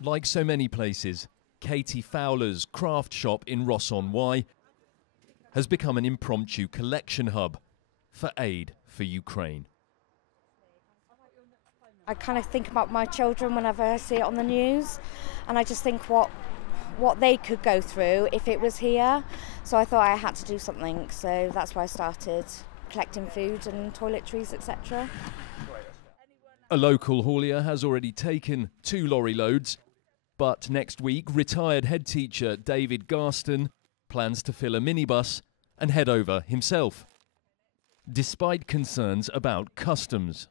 Like so many places, Katie Fowler's craft shop in Ross-on-Wye has become an impromptu collection hub for aid for Ukraine. I kind of think about my children whenever I see it on the news, and I just think what they could go through if it was here. So I thought I had to do something, so that's why I started collecting food and toiletries, etc. A local haulier has already taken 2 lorry loads, but next week retired head teacher David Garston plans to fill a minibus and head over himself, despite concerns about customs.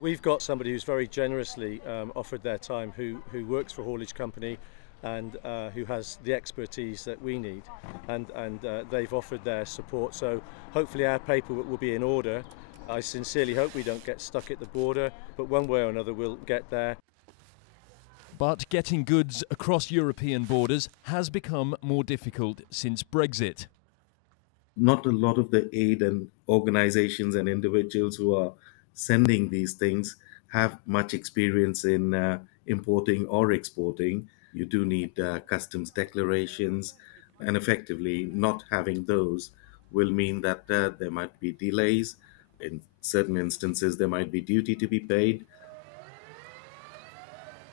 We've got somebody who's very generously offered their time, who works for a haulage company and who has the expertise that we need, and they've offered their support, so hopefully our paperwork will be in order. I sincerely hope we don't get stuck at the border, but one way or another we'll get there. But getting goods across European borders has become more difficult since Brexit. Not a lot of the aid and organizations and individuals who are sending these things have much experience in importing or exporting. You do need customs declarations, and effectively not having those will mean that there might be delays. In certain instances, there might be duty to be paid.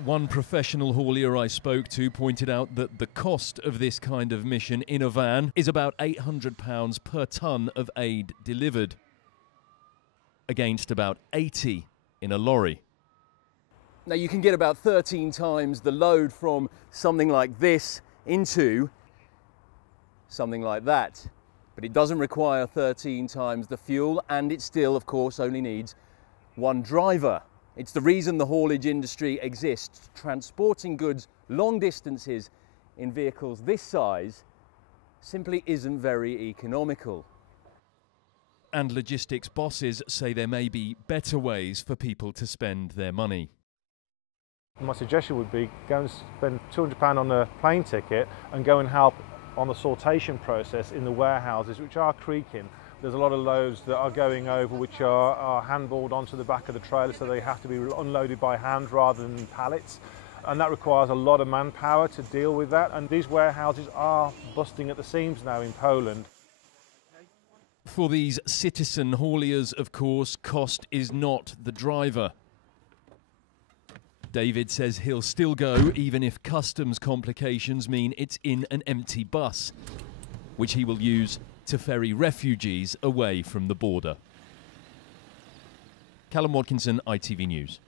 One professional haulier I spoke to pointed out that the cost of this kind of mission in a van is about £800 per tonne of aid delivered, against about 80 in a lorry. Now you can get about 13 times the load from something like this into something like that. But it doesn't require 13 times the fuel, and it still, of course, only needs 1 driver. It's the reason the haulage industry exists. Transporting goods long distances in vehicles this size simply isn't very economical. And logistics bosses say there may be better ways for people to spend their money. My suggestion would be go and spend £200 on a plane ticket and go and help on the sortation process in the warehouses, which are creaking. There's a lot of loads that are going over which are handballed onto the back of the trailer, so they have to be unloaded by hand rather than pallets. And that requires a lot of manpower to deal with that. And these warehouses are busting at the seams now in Poland. For these citizen hauliers, of course, cost is not the driver. David says he'll still go even if customs complications mean it's in an empty bus, which he will use to ferry refugees away from the border. Callum, Watkinson, ITV News.